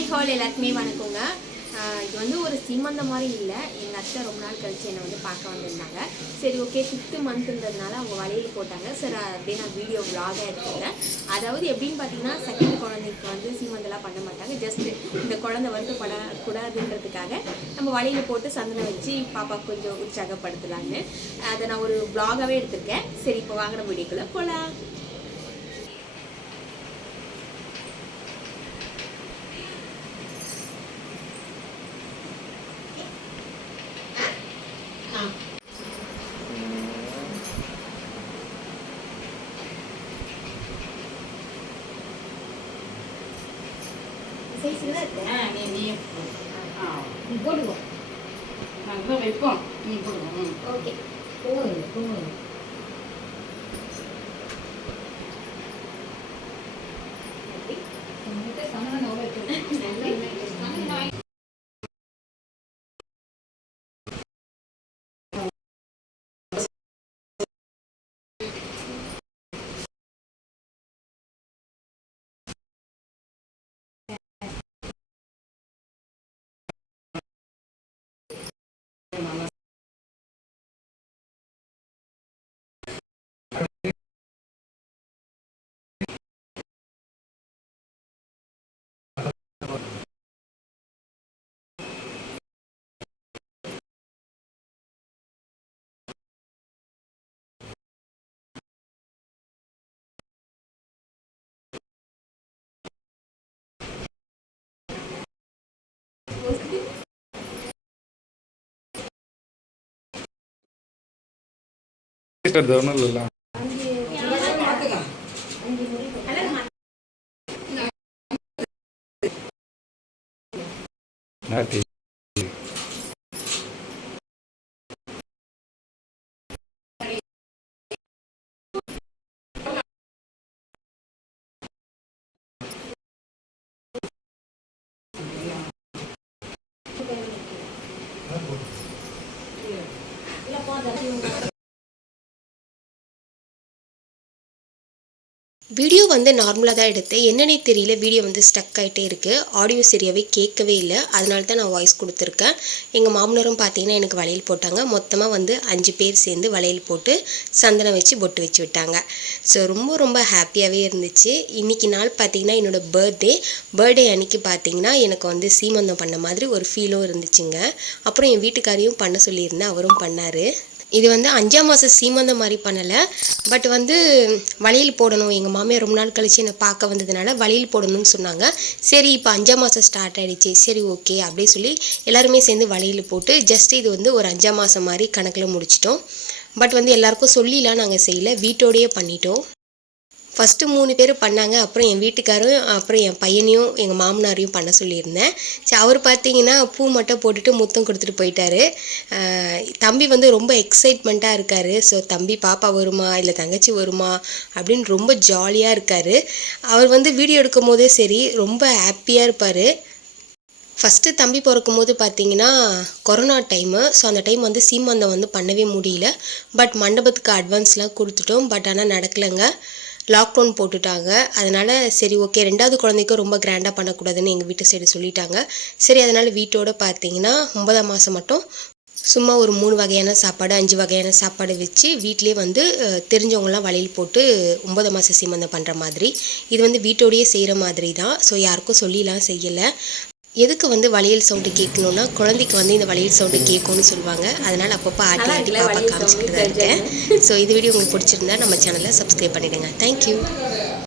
Hi hall எல்லாருக்குமே வணக்கங்க. இது வந்து ஒரு சீமந்த மாதிரி இல்லை. எங்கள் அத்தை ரொம்ப நாள் கழிச்சு என்னை வந்து பார்க்க வந்திருந்தாங்க. சரி ஓகே ஃபிஃப்த்து மந்த்ன்றதுனால அவங்க வலையில் போட்டாங்க. சரி அப்படியே நான் வீடியோ vlog-ஆ எடுத்துக்கிறேன். அதாவது எப்படின்னு பார்த்தீங்கன்னா செகண்ட் குழந்தைக்கு வந்து சீமந்தெல்லாம் பண்ண மாட்டாங்க. ஜஸ்ட் இந்த குழந்தை வருத்தப்பட கூடாதுன்றதுக்காக நம்ம வலையில் போட்டு சந்தனம் வச்சு பாப்பா கொஞ்சம் உற்சாகப்படுத்தலான்னு அதை நான் ஒரு vlog-ஆவே எடுத்திருக்கேன். சரி இப்போ வாங்குற வீடியோக்குள்ளே போகலாம் இருக்கு ஆ, நீ. ஆ, நீ போடுவோம் நாங்க வைப்போம். நீ போடுவோம். ஓகே. போகுது போகுது இருக்கிறது ஒன்றும் இல்லைல்ல வீடியோ வந்து நார்மலாக தான் எடுத்தேன். என்னன்னே தெரியல வீடியோ வந்து ஸ்டக் ஆகிட்டே இருக்குது ஆடியோ சரியாகவே கேட்கவே இல்லை. அதனால தான் நான் வாய்ஸ் கொடுத்துருக்கேன். எங்கள் மாமனாரும் பார்த்தீங்கன்னா எனக்கு வளையல் போட்டாங்க. மொத்தமாக வந்து அஞ்சு பேர் சேர்ந்து வளையல் போட்டு சந்தனம் வச்சு பொட்டு வச்சு விட்டாங்க. ஸோ ரொம்ப ரொம்ப ஹாப்பியாகவே இருந்துச்சு. இன்றைக்கி நாள் பார்த்தீங்கன்னா என்னோடய பர்த்டே பர்த்டே அன்றைக்கி பார்த்தீங்கன்னா எனக்கு வந்து சீமந்தம் பண்ண மாதிரி ஒரு ஃபீலும் இருந்துச்சுங்க. அப்புறம் என் வீட்டுக்காரையும் பண்ண சொல்லியிருந்தேன். அவரும் பண்ணார். இது வந்து அஞ்சாம் மாதம் சீமந்தம் மாதிரி பண்ணலை. பட் வந்து வளையல் போடணும். எங்கள் மாமியார் ரொம்ப நாள் கழித்து என்னை பார்க்க வந்ததுனால வளையல் போடணும்னு சொன்னாங்க. சரி இப்போ அஞ்சாம் மாதம் ஸ்டார்ட் ஆகிடுச்சு சரி ஓகே அப்படியே சொல்லி எல்லாருமே சேர்ந்து வளையல் போட்டு ஜஸ்ட் இது வந்து ஒரு அஞ்சாம் மாதம் மாதிரி கணக்கில் முடிச்சிட்டோம். பட் வந்து எல்லாருக்கும் சொல்லிலாம் நாங்கள் செய்யல. வீட்டோடையே பண்ணிட்டோம். ஃபஸ்ட்டு மூணு பேர் பண்ணாங்க. அப்புறம் என் வீட்டுக்காரும் அப்புறம் என் பையனையும் எங்கள் மாமனாரையும் பண்ண சொல்லியிருந்தேன். சரி அவர் பார்த்தீங்கன்னா பூ மட்டும் போட்டுட்டு முத்தம் கொடுத்துட்டு போயிட்டாரு. தம்பி வந்து ரொம்ப எக்ஸைட்மெண்ட்டாக இருக்கார். ஸோ தம்பி பாப்பா வருமா? இல்லை தங்கச்சி வருமா? அப்படின்னு ரொம்ப ஜாலியாக இருக்கார். அவர் வந்து வீடியோ எடுக்கும் போதே சரி ரொம்ப ஹாப்பியாக இருப்பார். ஃபஸ்ட்டு தம்பி பிறக்கும் போது பார்த்தீங்கன்னா கொரோனா டைமு ஸோ அந்த டைம் வந்து சீமந்தம் வந்து பண்ணவே முடியல. பட் மண்டபத்துக்கு அட்வான்ஸ்லாம் கொடுத்துட்டோம். பட் ஆனால் நடக்கலைங்க. லாக்டவுன் போட்டுட்டாங்க. அதனால் சரி ஓகே ரெண்டாவது குழந்தைக்கும் ரொம்ப கிராண்டாக பண்ணக்கூடாதுன்னு எங்கள் வீட்டு சைடு சொல்லிட்டாங்க. சரி அதனால் வீட்டோட பார்த்தீங்கன்னா ஒன்பதாம் மாதம் மட்டும் சும்மா ஒரு மூணு வகையான சாப்பாடு அஞ்சு வகையான சாப்பாடு வச்சு வீட்டிலே வந்து தெரிஞ்சவங்களாம் வளையல் போட்டு ஒன்பதாம் மாத சீமந்தம் பண்ணுற மாதிரி. இது வந்து வீட்டோடையே செய்கிற மாதிரி தான். ஸோ யாருக்கும் சொல்லிலாம் செய்யலை. எதுக்கு வந்து வளையல் சவுண்டு கேட்கணும்னா குழந்தைக்கு வந்து இந்த வளையல் சவுண்டு கேட்கும்னு சொல்லுவாங்க. அதனால் அப்பப்போ ஆட்டி ஆட்டி பாப்பா காமிச்சிக்கிட்டு தான் இருக்கேன் ஸோ இந்த வீடியோ உங்களுக்கு பிடிச்சிருந்தா நம்ம சேனலை சப்ஸ்கிரைப் பண்ணிடுங்க. தேங்க்யூ